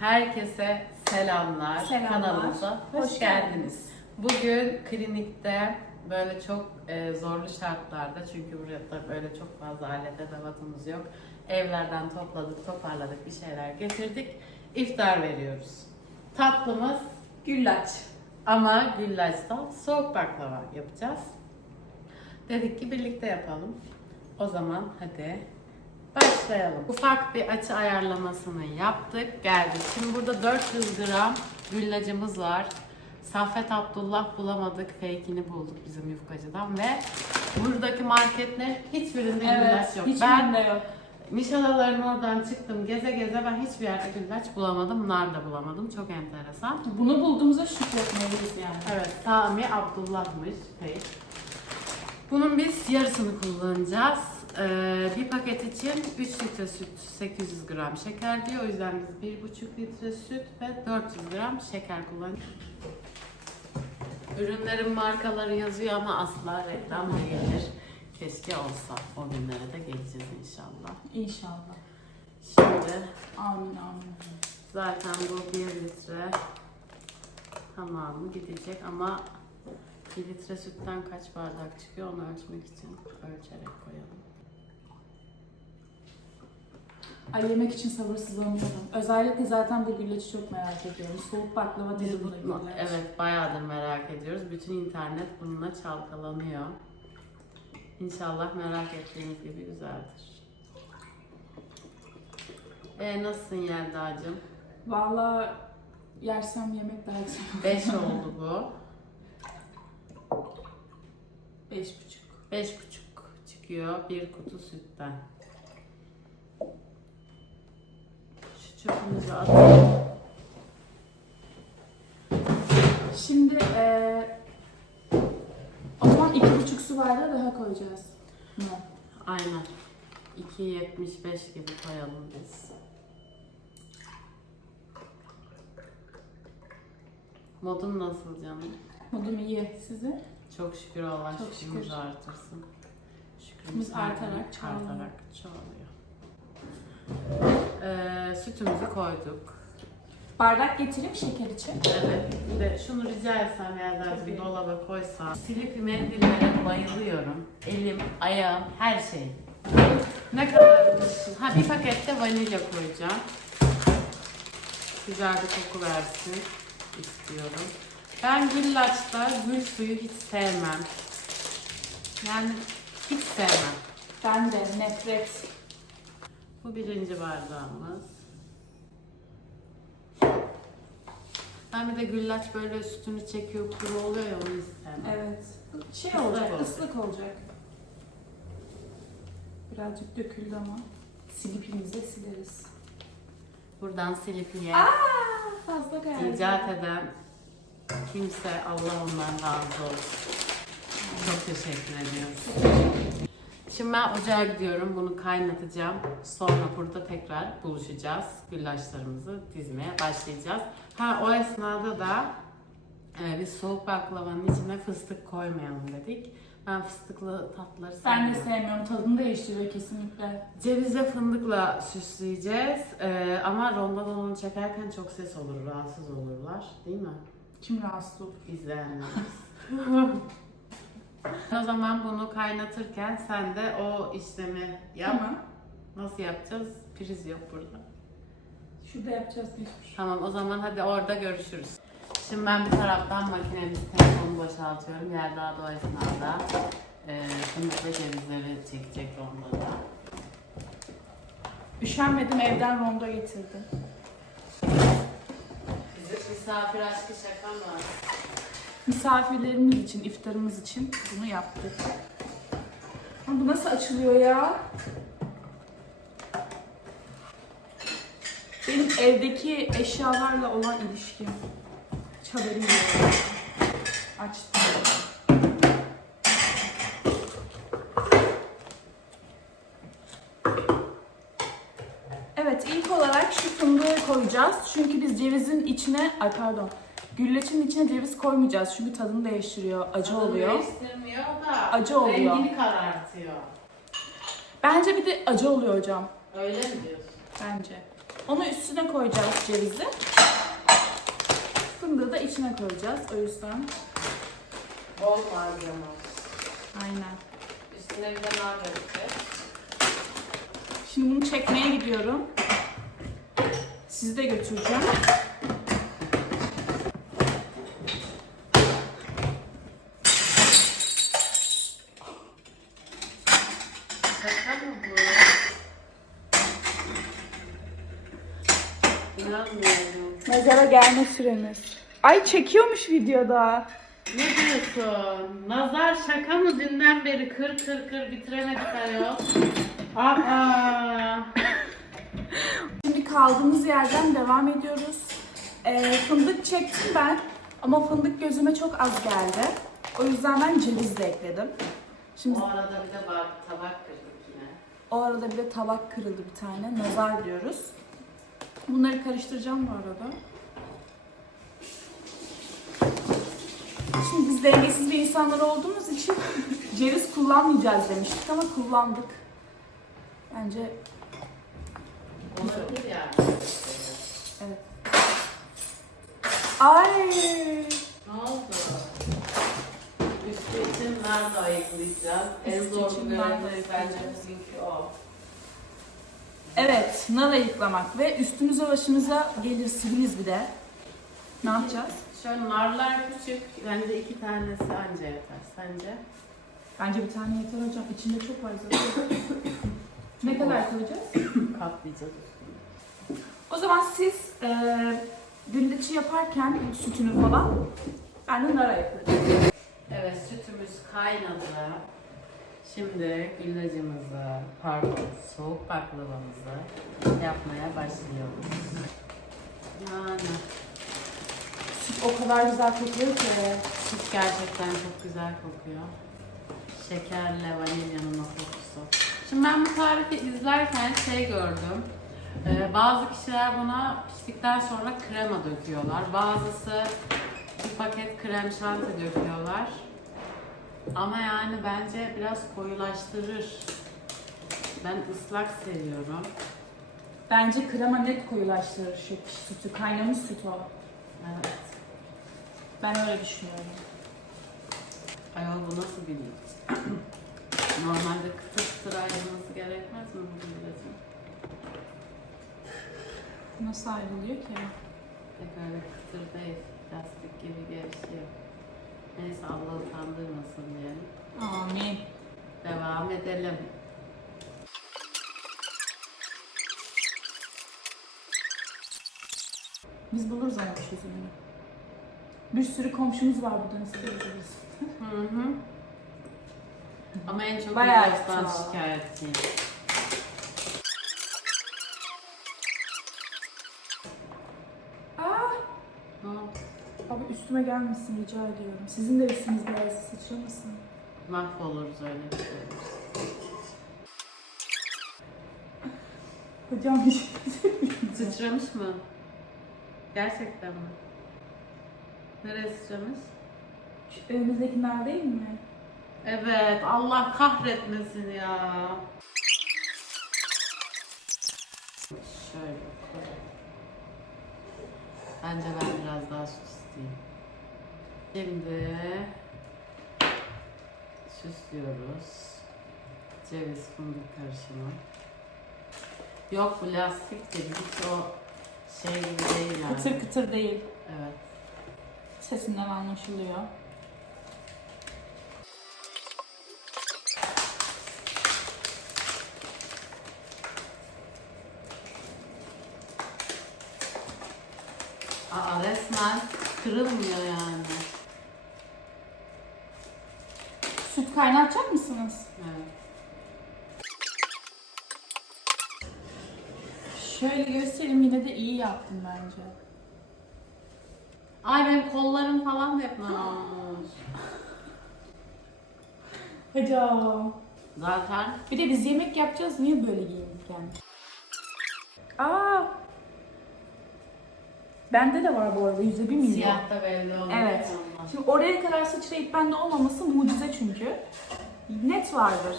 Herkese selamlar. Selamlar. Kanalımıza hoş, Hoş geldiniz. geldiniz. Bugün klinikte böyle çok e, zorlu şartlarda çünkü burada böyle çok fazla alet edevatımız yok. Evlerden topladık, toparladık, bir şeyler getirdik. İftar veriyoruz. Tatlımız Güllaç. ama güllaçtan soğuk baklava yapacağız. Dedik ki birlikte yapalım. O zaman hadi başlayalım. Ufak bir açı ayarlamasını yaptık. Geldik. Şimdi burada 400 gram güllacımız var. Saffet Abdullah bulamadık. Fake'ini bulduk bizim yufkacıdan ve buradaki marketler hiçbirinde güllaç yok. hiç ben yok. Nişanaların oradan çıktım geze geze ben hiçbir yerde güllaç bulamadım. Nar da bulamadım. Çok enteresan. Bunu bulduğumuza şükretmeliyiz yani. Evet, Sami Abdullah'mış. Peki. Bunun biz yarısını kullanacağız. Ee, bir paket için 3 litre süt 800 gram şeker diyor. O yüzden biz 1,5 litre süt ve 400 gram şeker kullanacağız. Ürünlerin markaları yazıyor ama asla reklam değildir. Keşke olsa. O günlere de geleceğiz inşallah. İnşallah. Şimdi Amin amin. Zaten bu 1 litre tamamı gidecek ama 1 litre sütten kaç bardak çıkıyor onu ölçmek için ölçerek koyalım. Ay yemek için sabırsızlanıyorum. Özellikle zaten bu güllaçı çok merak ediyorum. Soğuk baklava Biz tadında bu, güllaç. evet bayağıdır merak ediyoruz. Bütün internet bununla çalkalanıyor. İnşallah merak ettiğiniz gibi güzeldir. E nasılsın Yelda'cığım? Valla yersem yemek daha güzel. 5 oldu bu. Beş buçuk. Beş buçuk çıkıyor bir kutu sütten. Çöpümüzü atalım. Şimdi eee o zaman iki buçuk su bardağı daha koyacağız. Mı? Aynen. 2.75 gibi koyalım biz. Modun nasıl canım? Modum iyi. Size? Çok şükür Allah Çok şükrümüzü şükür. artırsın. Şükrümüz Şükrümüz artarak çoğalıyor. artarak çoğalıyor. Ee, sütümüzü koyduk. Bardak getireyim şeker için. Evet. Bir de şunu rica etsem ya da bir dolaba koysam. Silip mendillere bayılıyorum. Elim, ayağım, her şey. Ne kadar Ha bir pakette vanilya koyacağım. Güzel bir koku versin istiyorum. Ben güllaçta gül suyu hiç sevmem. Yani hiç sevmem. Ben de nefret. Bu birinci bardağımız. Ben bir de güllaç böyle sütünü çekiyor, kuru oluyor ya onu istemem. Evet. Şey Islak olacak, olacak. ıslık olacak. Birazcık döküldü ama silipimize sileriz. Buradan Silipi'ye Aa, fazla geldi. icat eden kimse Allah ondan razı olsun. Çok teşekkür ediyoruz. Şimdi ben ocağa gidiyorum. Bunu kaynatacağım. Sonra burada tekrar buluşacağız. Güllaçlarımızı dizmeye başlayacağız. Ha o esnada da e, biz soğuk baklavanın içine fıstık koymayalım dedik. Ben fıstıklı tatlıları Ben de sevmiyorum. sevmiyorum. Tadını değiştiriyor kesinlikle. Ceviz ve fındıkla süsleyeceğiz. Ee, ama rondodan onu çekerken çok ses olur, rahatsız olurlar. Değil mi? Kim rahatsız olur? İzleyenlerimiz. o zaman bunu kaynatırken sen de o işlemi yap. Tamam. Nasıl yapacağız? Priz yok burada. Şurada yapacağız geçmiş. Tamam o zaman hadi orada görüşürüz. Şimdi ben bir taraftan makinemizi telefonu boşaltıyorum. Yelda da o esnada e, fındık ve cevizleri çekecek rondoda. Üşenmedim evden rondo getirdim. Bizi misafir aşkı şaka mı? Misafirlerimiz için, iftarımız için bunu yaptık. Ama bu nasıl açılıyor ya? Benim evdeki eşyalarla olan ilişkim. Yok. Açtım. Evet ilk olarak şu fındığı koyacağız. Çünkü biz cevizin içine, ay pardon, güllaçın içine ceviz koymayacağız. Çünkü tadını değiştiriyor, acı Tadını oluyor. Değiştirmiyor da Acı oluyor. Rengini karartıyor. Bence bir de acı oluyor hocam. Öyle mi diyorsun? Bence. Onu üstüne koyacağız cevizi. Fındığı da içine koyacağız. O yüzden Bol malzeme. aynen. Üstüne bir de nar vereceğiz. Şimdi bunu çekmeye gidiyorum. Sizi de götüreceğim. Şaka mı bu? İnanmıyorum. Mezara gelme süremiz. Ay çekiyormuş videoda. Ne diyorsun? Nazar şaka mı dünden beri kır kır kır bitiremedik ayol. Aa. Şimdi kaldığımız yerden devam ediyoruz. Ee, fındık çektim ben ama fındık gözüme çok az geldi. O yüzden ben ceviz de ekledim. Şimdi O arada bir de bak tabak kırdık yine. o arada bir de tabak kırıldı bir tane. Nazar diyoruz. Bunları karıştıracağım bu arada. Şimdi biz dengesiz bir insanlar olduğumuz için ceviz kullanmayacağız demiştik ama kullandık. Bence Olabilir yani. evet. Ay! Ne oldu? Üstü için nar da ayıklayacağız. En Üstü zor için görevimiz bence ayıklayacağız. bizimki o. Evet, nar ayıklamak ve üstümüze başımıza gelirsiniz bir de. Ne yapacağız? Şöyle narlar küçük. Bence iki tanesi anca yeter. Sence? Bence bir tane yeter hocam. İçinde çok var zaten. ne kadar koyacağız? Katlayacağız üstüne. O zaman siz e, güllaçı yaparken sütünü falan ben de nar ayıklayacağım. Evet sütümüz kaynadı. Şimdi güllacımızı, pardon soğuk baklavamızı yapmaya başlıyoruz. Yani o kadar güzel kokuyor ki. süt gerçekten çok güzel kokuyor. Şekerle vanilyanın o kokusu. Şimdi ben bu tarifi izlerken şey gördüm. Ee, bazı kişiler buna piştikten sonra krema döküyorlar. Bazısı bir paket krem şanti döküyorlar. Ama yani bence biraz koyulaştırır. Ben ıslak seviyorum. Bence krema net koyulaştırır şu sütü. Kaynamış süt o. Evet. Ben öyle düşünüyorum. Ayol bu nasıl bir lift? Normalde kıtır kıtır ayrılması gerekmez mi bu milletin? Nasıl ayrılıyor ki? Pek öyle kıtır değil. Lastik gibi gevşiyor. Neyse Allah utandırmasın diyelim. Amin. Devam edelim. Biz buluruz ama çözümünü. Bir sürü komşumuz var buradan istiyoruz. Hı hı. Ama en çok Bayağı Migros'tan sağ ol. şikayetçiyim. Ne oldu? Abi üstüme gelmesin rica ediyorum. Sizin de üstünüz biraz sıçramasın. Mahvoluruz öyle bir şey. Hocam bir şey Sıçramış mı? Gerçekten mi? Sıçramış? Şu önümüzdekiler değil mi? Evet, Allah kahretmesin ya. Şöyle koy. Bence ben biraz daha süt isteyeyim. Şimdi süslüyoruz. Ceviz fındık karışımı. Yok bu lastik de hiç o şey gibi değil yani. Kıtır kıtır değil. Evet. Sesinden anlaşılıyor. Aa resmen kırılmıyor yani. Süt kaynatacak mısınız? Evet. Şöyle göstereyim yine de iyi yaptım bence. Kollarım falan da nan olmuş. Hocam. Zaten Bir de biz yemek yapacağız. Niye böyle giyindik yani? Aa! Bende de var bu arada. Yüzde bir milyon. siyah da belli oluyor. Evet. Şimdi oraya kadar sıçrayıp bende olmaması mucize çünkü. Net vardır.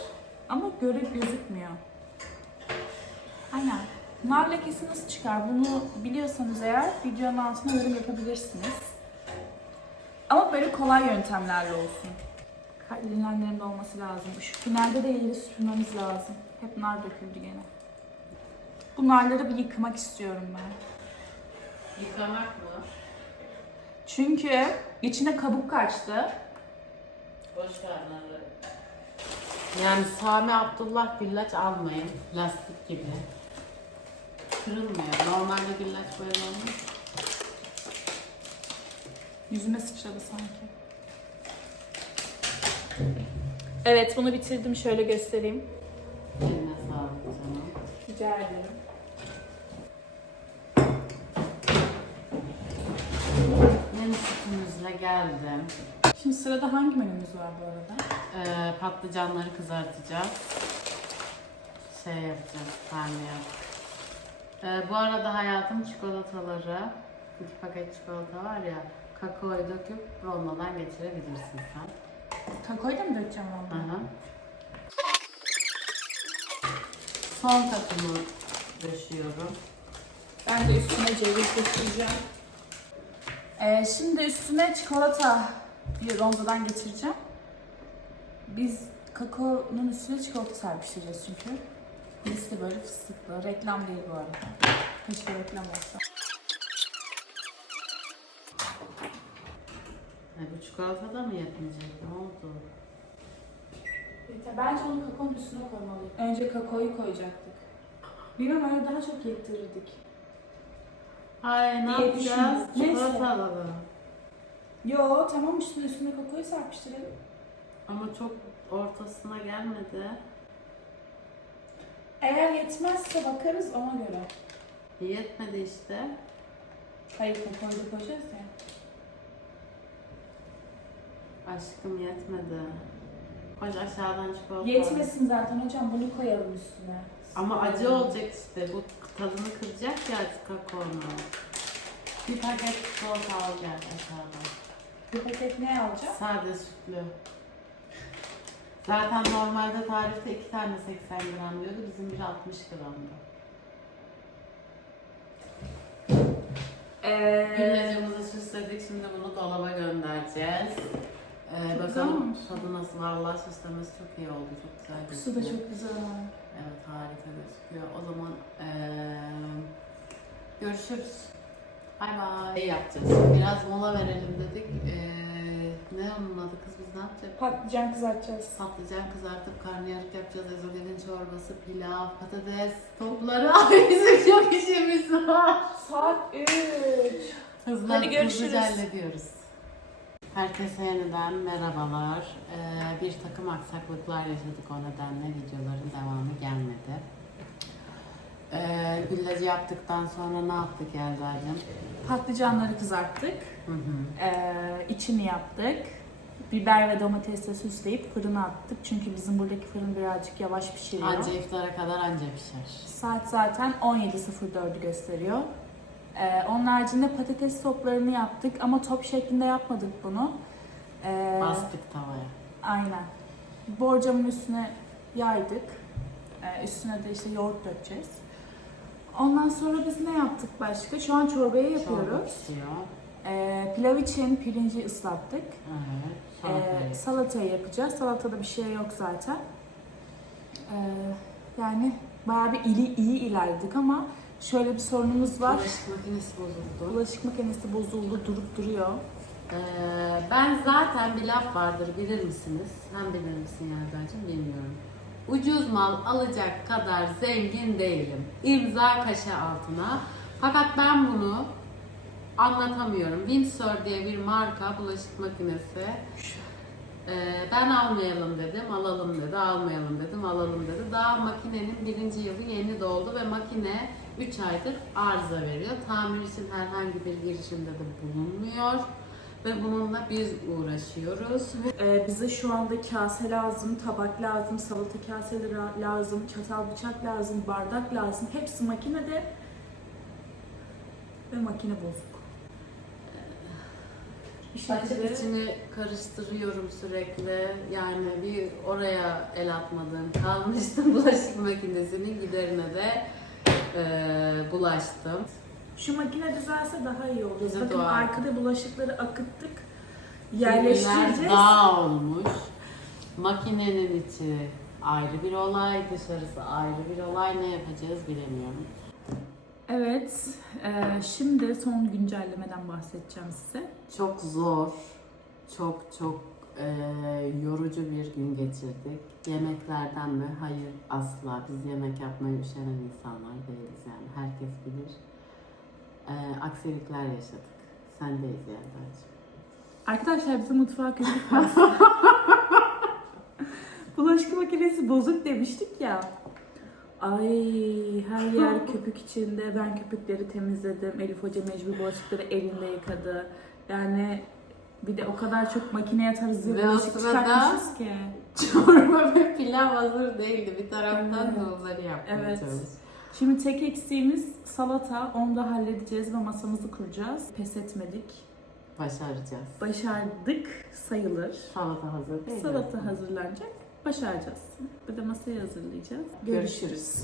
Ama göre gözükmüyor. Aynen. Nar lekesi nasıl çıkar? Bunu biliyorsanız eğer videonun altına yorum yapabilirsiniz. Ama böyle kolay yöntemlerle olsun. Dinlenlerin de olması lazım. Şu finalde de yeri sürmemiz lazım. Hep nar döküldü gene. Bu narları bir yıkamak istiyorum ben. Yıkamak mı? Çünkü içine kabuk kaçtı. Boş ver narı. Yani Sami Abdullah güllaç almayın. Lastik gibi. Kırılmıyor. Normalde güllaç böyle olmuş. Yüzüme sıçradı sanki. Evet bunu bitirdim. Şöyle göstereyim. Eline sağlık canım. Rica ederim. Yeni sütümüzle geldim. Şimdi sırada hangi menümüz var bu arada? Ee, patlıcanları kızartacağız. Şey yapacağız, karnıyarık. Ee, bu arada hayatım çikolataları, iki paket çikolata var ya, kakaoyu döküp rondodan geçirebilirsin sen. Kakaoyu da mı dökeceğim Hı bunu? hı. Son katını döşüyorum. Ben de üstüne ceviz dökeceğim. Ee, şimdi üstüne çikolata bir rondodan geçireceğim. Biz kakaonun üstüne çikolata serpiştireceğiz çünkü. Birisi de böyle fıstıklı. Reklam değil bu arada. Keşke reklam olsa. E, bu çikolata da mı yetmeyecek? Ne oldu? Bence onu kakaonun üstüne koymalıyız. Önce kakaoyu koyacaktık. Bilmem öyle daha çok yettirirdik. Ay ne Diye yapacağız? düşündüm. Neyse. Çikolata alalım. Yo tamam üstüne üstüne kakaoyu serpiştirelim. Ama çok ortasına gelmedi. Eğer yetmezse bakarız ona göre. Yetmedi işte. Hayır kakaoyu da koyacağız ya. Aşkım yetmedi. Koş aşağıdan çikolata. Yetmesin zaten hocam bunu koyalım üstüne. Ama acı olacak işte. Bu tadını kıracak ya kakaonu. Bir paket çikolata al gel aşağıdan. Bir paket ne alacağım? Sade sütlü. Zaten normalde tarifte iki tane 80 gram diyordu. Bizim biri 60 gramdı. Ee, Güllacımızı süsledik. Şimdi bunu dolaba göndereceğiz. Ee, Çok güzel bakalım olmuş. tadı nasıl. Vallahi süslemesi çok iyi oldu. Çok güzel kokusu da çok güzel. ama. Evet harika gözüküyor. O zaman eee, görüşürüz. Bay bay. Şey yapacağız. Biraz mola verelim dedik. Eee, ne onun adı kız biz ne yapacağız? Patlıcan kızartacağız. Patlıcan kızartıp karnıyarık yapacağız. Ezogelin çorbası, pilav, patates, topları. Ay bizim çok işimiz var. Saat 3. Hızlı, Hadi görüşürüz. hızlıca hallediyoruz. Herkese yeniden merhabalar. Ee, bir takım aksaklıklar yaşadık o nedenle videoların devamı gelmedi. Ee, güllacı yaptıktan sonra ne yaptık Yelda'cığım? Patlıcanları kızarttık. Hı hı. Ee, içini yaptık. Biber ve domatesle süsleyip fırına attık. Çünkü bizim buradaki fırın birazcık yavaş pişiriyor. Anca iftara kadar anca pişer. Saat zaten 17.04'ü gösteriyor. Ee, onun haricinde patates toplarını yaptık ama top şeklinde yapmadık bunu. Ee, Bastık tavaya. Aynen. Borcamın üstüne yaydık. Ee, üstüne de işte yoğurt dökeceğiz. Ondan sonra biz ne yaptık başka? Şu an çorbayı Çorba yapıyoruz. pişiyor. Ee, pilav için pirinci ıslattık. Evet. Ee, salatayı yapacağız. Salatada bir şey yok zaten. Ee, yani bayağı bir iyi, iyi ilerledik ama şöyle bir sorunumuz var. Bulaşık makinesi bozuldu. Bulaşık makinesi bozuldu, durup duruyor. Ee, ben zaten bir laf vardır bilir misiniz? Sen bilir misin Yelda'cığım bilmiyorum. Ucuz mal alacak kadar zengin değilim. İmza kaşı altına. Fakat ben bunu anlatamıyorum. Windsor diye bir marka bulaşık makinesi. Ee, ben almayalım dedim, alalım dedi, almayalım dedim, alalım dedi. Daha makinenin birinci yılı yeni doldu ve makine 3 aydır arıza veriyor. Tamir için herhangi bir girişimde de bulunmuyor. Ve bununla biz uğraşıyoruz. Ee, bize şu anda kase lazım, tabak lazım, salata kaseleri lazım, çatal bıçak lazım, bardak lazım. Hepsi makinede ve makine bozuk. Bir Açık şekilde içini karıştırıyorum sürekli. Yani bir oraya el atmadığım kalmıştı bulaşık makinesinin giderine de e, bulaştım. Şu makine düzelse daha iyi olur. Bize Bakın dua. arkada bulaşıkları akıttık. Yerleştireceğiz. Dağ olmuş. Makinenin içi ayrı bir olay, dışarısı ayrı bir olay. Ne yapacağız bilemiyorum. Evet, e, şimdi son güncellemeden bahsedeceğim size. Çok zor, çok çok e, yorucu bir gün geçirdik. Yemeklerden mi? Hayır asla. Biz yemek yapmayı üşenen insanlar değiliz yani. Herkes bilir. E, aksilikler yaşadık. Sendeyiz Yelda'cığım. Arkadaşlar bize mutfağa bastı. Bulaşık makinesi bozuk demiştik ya. Ay her yer köpük içinde. Ben köpükleri temizledim. Elif Hoca mecbur bulaşıkları elinde yıkadı. Yani bir de o kadar çok makineye atarız diye Ve o bulaşık sırada- çıkartmışız ki. Çorba ve pilav hazır değildi. Bir taraftan Evet. da onları yapmaya Evet. Şimdi tek eksiğimiz salata. Onu da halledeceğiz ve masamızı kuracağız. Pes etmedik. Başaracağız. Başardık sayılır. Salata hazır değil mi? Salata hazırlanacak. Başaracağız. Bir de masayı hazırlayacağız. Görüşürüz.